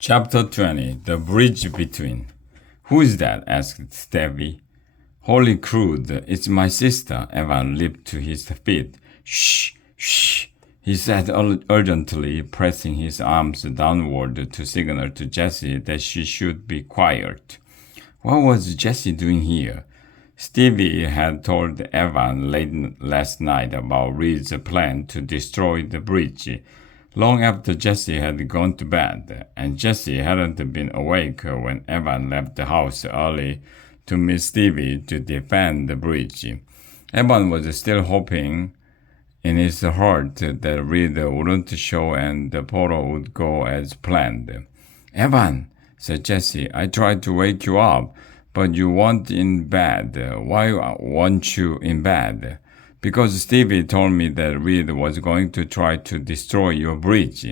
Chapter 20 The Bridge Between. Who is that? Asked Stevie. Holy crude, it's my sister. Evan leaped to his feet. Shh, shh, he said urgently, pressing his arms downward to signal to Jessie that she should be quiet. What was Jessie doing here? Stevie had told Evan late last night about Reed's plan to destroy the bridge, long after Jessie had gone to bed, and Jessie hadn't been awake when Evan left the house early to meet Stevie to defend the bridge. Evan was still hoping in his heart that Reed wouldn't show and the photo would go as planned. Evan, said Jessie, I tried to wake you up, but you weren't in bed. Why weren't you in bed? Because Stevie told me that Reed was going to try to destroy your bridge.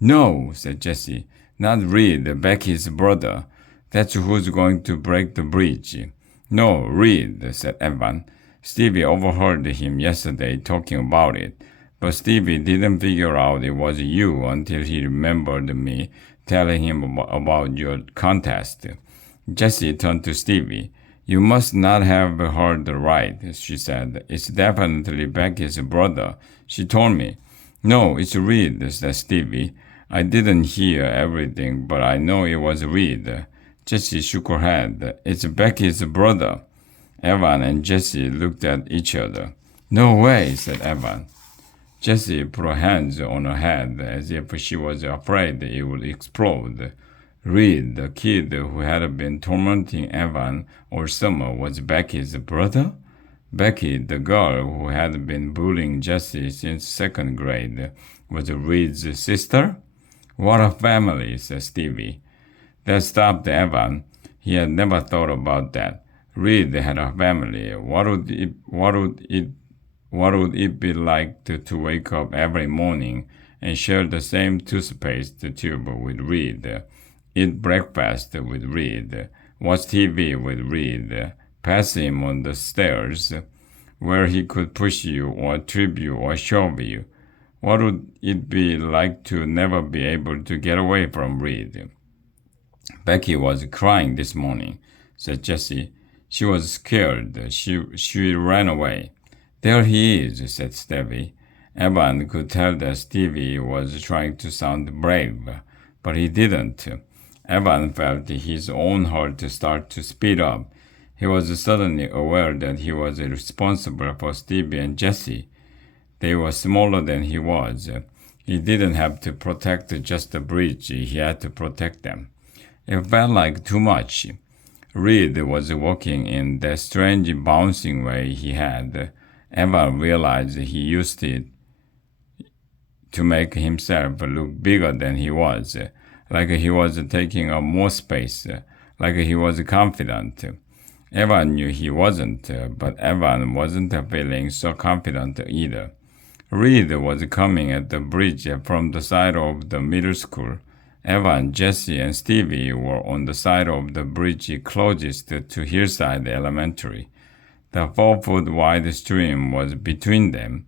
No, said Jessie, not Reed, Becky's brother. That's who's going to break the bridge. No, Reed, said Evan. Stevie overheard him yesterday talking about it, but Stevie didn't figure out it was you until he remembered me telling him about your contest. Jessie turned to Stevie. You must not have heard right, she said. It's definitely Becky's brother. She told me. No, it's Reed, said Stevie. I didn't hear everything, but I know it was Reed. Jessie shook her head. It's Becky's brother. Evan and Jessie looked at each other. No way, said Evan. Jessie put her hands on her head as if she was afraid it would explode. Reed, the kid who had been tormenting Evan all summer, was Becky's brother? Becky, the girl who had been bullying Jessie since second grade, was Reed's sister? What a family, said Stevie. That stopped Evan. He had never thought about that. Reed had a family. What would it be like to wake up every morning and share the same toothpaste tube with Reed? Eat breakfast with Reed, watch TV with Reed, pass him on the stairs where he could push you or trip you or shove you. What would it be like to never be able to get away from Reed? Becky was crying this morning, said Jessie. She was scared. She ran away. There he is, said Stevie. Evan could tell that Stevie was trying to sound brave, but he didn't. Evan felt his own heart start to speed up. He was suddenly aware that he was responsible for Stevie and Jessie. They were smaller than he was. He didn't have to protect just the bridge, he had to protect them. It felt like too much. Reed was walking in that strange bouncing way he had. Evan realized he used it to make himself look bigger than he was, like he was taking up more space, like he was confident. Evan knew he wasn't, but Evan wasn't feeling so confident either. Reed was coming at the bridge from the side of the middle school. Evan, Jessie, and Stevie were on the side of the bridge closest to Hillside Elementary. The 4-foot wide stream was between them.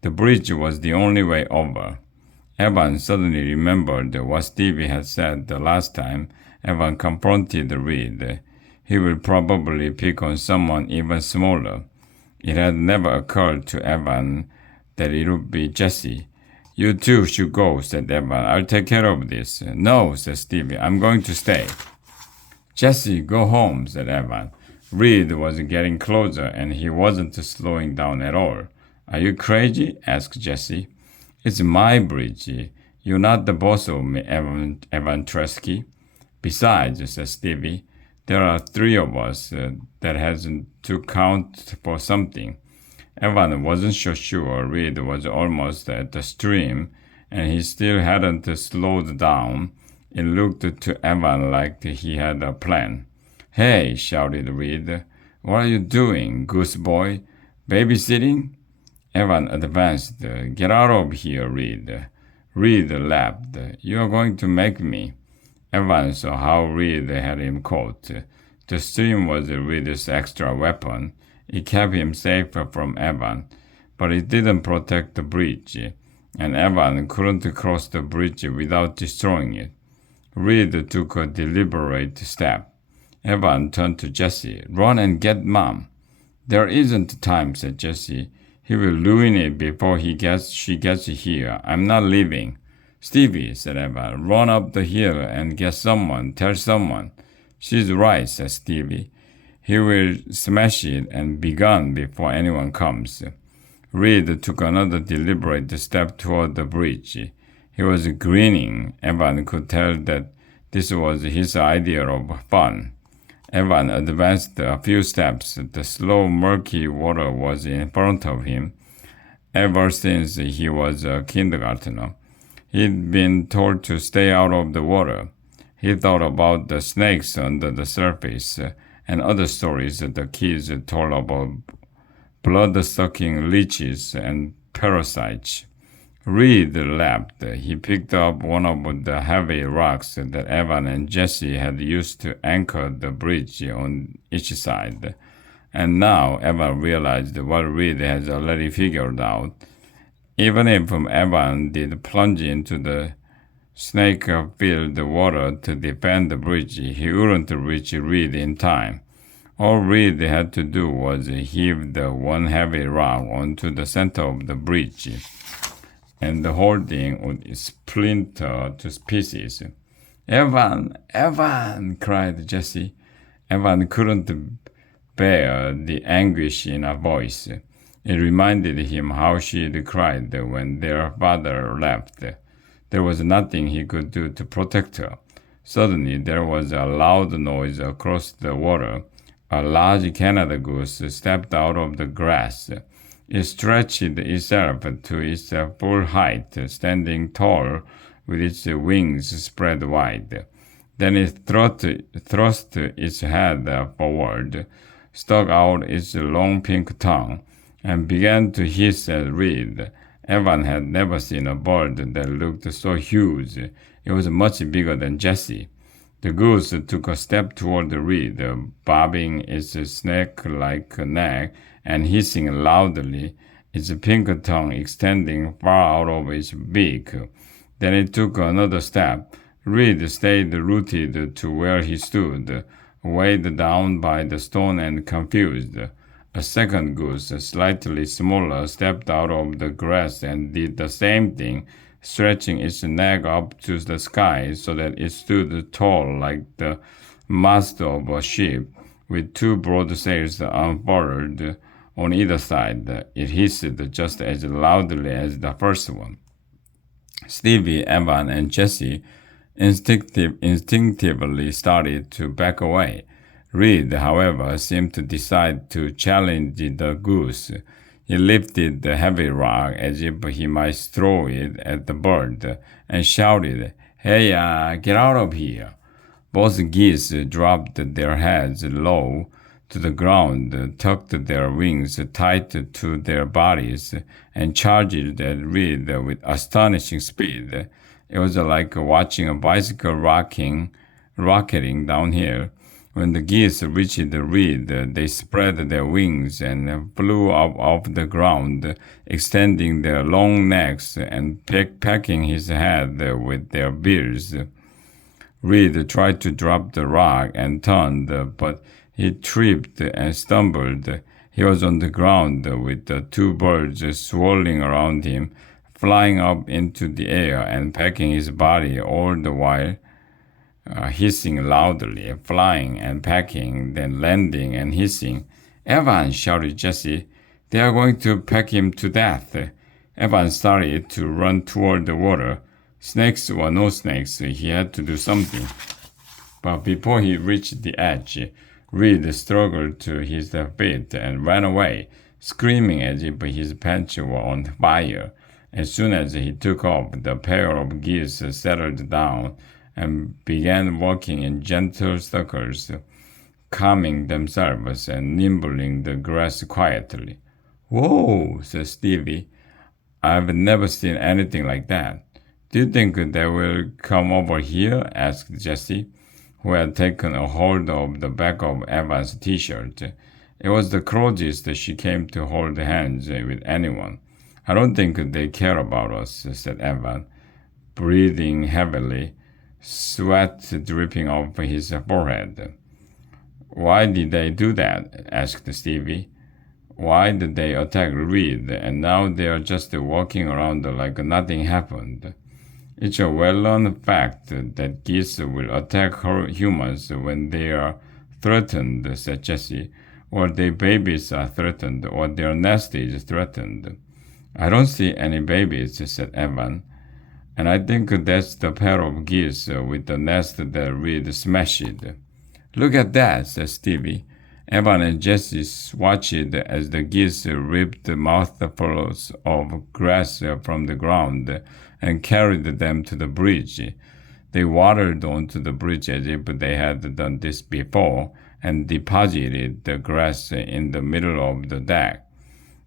The bridge was the only way over. Evan suddenly remembered what Stevie had said the last time Evan confronted Reed. He would probably pick on someone even smaller. It had never occurred to Evan that it would be Jessie. You two should go, said Evan. I'll take care of this. No, said Stevie. I'm going to stay. Jessie, go home, said Evan. Reed was getting closer, and he wasn't slowing down at all. Are you crazy? Asked Jessie. It's my bridge. You're not the boss of me, Evan Tresky. Besides, said Stevie, there are 3 of us that has to count for something. Evan wasn't so sure. Reed was almost at the stream, and he still hadn't slowed down. It looked to Evan like he had a plan. Hey, shouted Reed. What are you doing, goose boy? Babysitting? Evan advanced. Get out of here, Reed. Reed laughed. You're going to make me. Evan saw how Reed had him caught. The stream was Reed's extra weapon. It kept him safe from Evan, but it didn't protect the bridge, and Evan couldn't cross the bridge without destroying it. Reed took a deliberate step. Evan turned to Jessie. "Run and get Mom." "There isn't time," said Jessie. "He will ruin it before she gets here. I'm not leaving." "Stevie," said Evan, "run up the hill and get someone. Tell someone." "She's right," said Stevie. "He will smash it and be gone before anyone comes." Reed took another deliberate step toward the bridge. He was grinning. Evan could tell that this was his idea of fun. Evan advanced a few steps. The slow, murky water was in front of him. Ever since he was a kindergartner, he'd been told to stay out of the water. He thought about the snakes under the surface and other stories that the kids told about blood-sucking leeches and parasites. Reed laughed. He picked up one of the heavy rocks that Evan and Jessie had used to anchor the bridge on each side. And now Evan realized what Reed had already figured out. Even if Evan did plunge into the snake-filled water to defend the bridge, he wouldn't reach Reed in time. All Reed had to do was heave the one heavy rock onto the center of the bridge, and the whole thing would splinter to pieces. "Evan! Evan!" cried Jessie. Evan couldn't bear the anguish in her voice. It reminded him how she'd cried when their father left. There was nothing he could do to protect her. Suddenly there was a loud noise across the water. A large Canada goose stepped out of the grass. It stretched itself to its full height, standing tall with its wings spread wide. Then it thrust its head forward, stuck out its long pink tongue, and began to hiss at Reed. Evan had never seen a bird that looked so huge. It was much bigger than Jessie. The goose took a step toward Reed, bobbing its snake-like neck and hissing loudly, its pink tongue extending far out of its beak. Then it took another step. Reed stayed rooted to where he stood, weighed down by the stone and confused. A second goose, slightly smaller, stepped out of the grass and did the same thing, stretching its neck up to the sky so that it stood tall like the mast of a ship, with two broad sails unfurled on either side. It hissed just as loudly as the first one. Stevie, Evan, and Jessie instinctively started to back away. Reed, however, seemed to decide to challenge the goose. He lifted the heavy rock as if he might throw it at the bird and shouted, "Hey, get out of here!" Both geese dropped their heads low to the ground, tucked their wings tight to their bodies, and charged at Reed with astonishing speed. It was like watching a bicycle rocketing downhill. When the geese reached the reed, they spread their wings and flew up off the ground, extending their long necks and pecking his head with their bills. Reed tried to drop the rock and turned, but he tripped and stumbled. He was on the ground with the two birds swirling around him, flying up into the air and pecking his body all the while, hissing loudly, flying and pecking, then landing and hissing. "Evan!" shouted Jessie. "They are going to peck him to death." Evan started to run toward the water. Snakes or no snakes, he had to do something. But before he reached the edge, Reed struggled to his feet and ran away, screaming as if his pants were on fire. As soon as he took off, the pair of geese settled down and began walking in gentle circles, calming themselves and nibbling the grass quietly. "Whoa," said Stevie. "I've never seen anything like that." "Do you think they will come over here?" asked Jessie, who had taken a hold of the back of Evan's t-shirt. It was the closest she came to hold hands with anyone. "I don't think they care about us," said Evan, breathing heavily. sweat dripping off his forehead. Why did they do that? Asked Stevie. Why did they attack Reed and now they are just walking around like nothing happened? It's a well-known fact that geese will attack humans when they are threatened, said Jessie, or their babies are threatened, or their nest is threatened. I don't see any babies, said Evan, and I think that's the pair of geese with the nest that Reed smashed. Look at that, said Stevie. Evan and Jessie watched as the geese ripped mouthfuls of grass from the ground and carried them to the bridge. They waddled onto the bridge as if they had done this before and deposited the grass in the middle of the deck.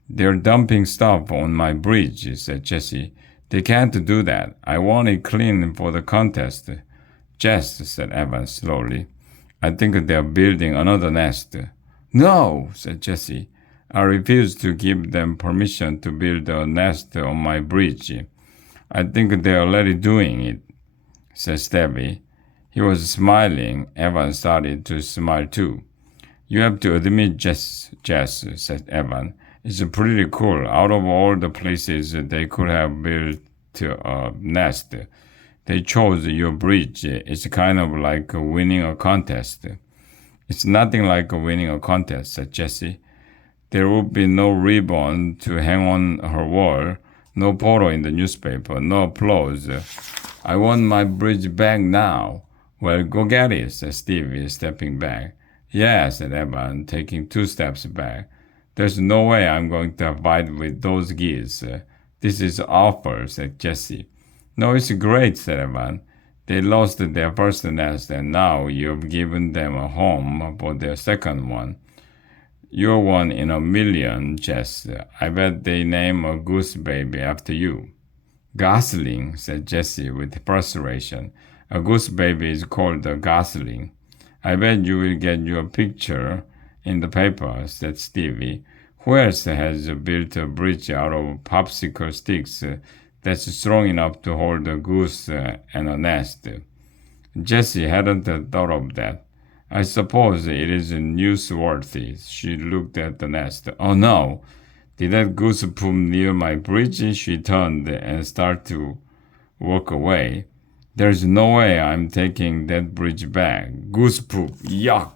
They're dumping stuff on my bridge, said Jessie. They can't do that. I want it clean for the contest. Jess, said Evan slowly. I think they're building another nest. No, said Jessie. I refuse to give them permission to build a nest on my bridge. I think they're already doing it, said Stevie. He was smiling. Evan started to smile too. You have to admit, Jess, said Evan. It's pretty cool. Out of all the places they could have built a nest, they chose your bridge. It's kind of like winning a contest. It's nothing like winning a contest, said Jessie. There would be no ribbon to hang on her wall, no photo in the newspaper, no applause. I want my bridge back now. Well, go get it, said Stevie, stepping back. Yeah, said Evan, taking 2 steps back. There's no way I'm going to fight with those geese. This is awful, said Jessie. No, it's great, said Evan. They lost their first nest and now you've given them a home for their second one. You're 1 in a million, Jess. I bet they name a goose baby after you. Gosling, said Jessie with frustration. A goose baby is called a gosling. I bet you will get your picture in the paper, said Stevie. Who else has built a bridge out of popsicle sticks that's strong enough to hold a goose and a nest? Jessie hadn't thought of that. I suppose it is newsworthy. She looked at the nest. Oh no! Did that goose poop near my bridge? She turned and started to walk away. There's no way I'm taking that bridge back. Goose poop. Yuck!